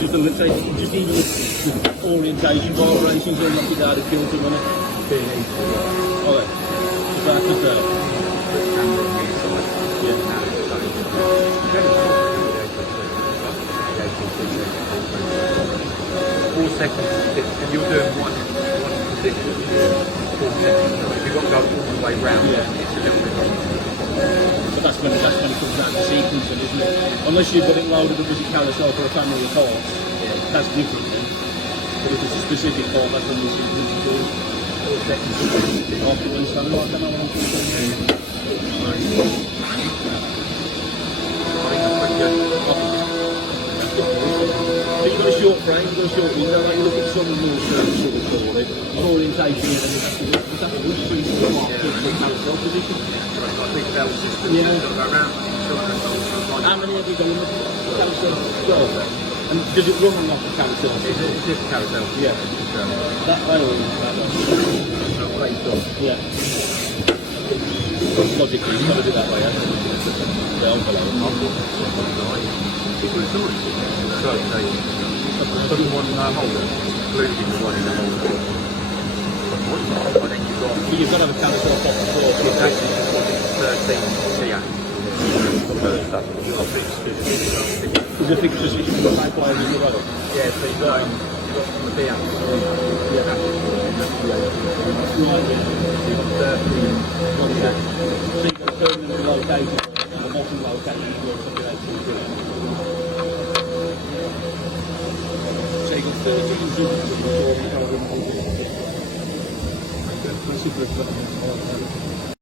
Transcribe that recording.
just a let's say, just even the orientation vibrations will knock it out of kilter, won't it? Alright. So that's just there. Yeah. 4 seconds, if you're doing one position, 4 seconds. If you've got to go all the way round, it's a little bit longer. But that's when it comes down to sequencing, isn't it? Unless you've got it loaded up as a carousel for a family of parts, that's different then. But if it's a specific part, that's when you sequence it all. 4 seconds. After when it's done, I don't know what I'm thinking. So you've got a short frame, you've got a short window, like you look at some more sort of forward, orientation, and that's a good swing to the carousel position. How many have you done in the carousel? 12. And does it run on like a carousel? It's just a carousel. Yeah. That way or that way? Yeah. Logically, you've got to do that way, haven't you? The envelope. So they put one in the holder, including the one in the holder. I think You've got to have a carousel top before. it's actually 13 CA. Is the fixture switch from the same way as the road? Yeah, so you've got from the BM. Yeah. Right, yeah. So you've got a permanent location, and the bottom location is where something else is doing. So you've got 13 inches before you go in. That's super exciting.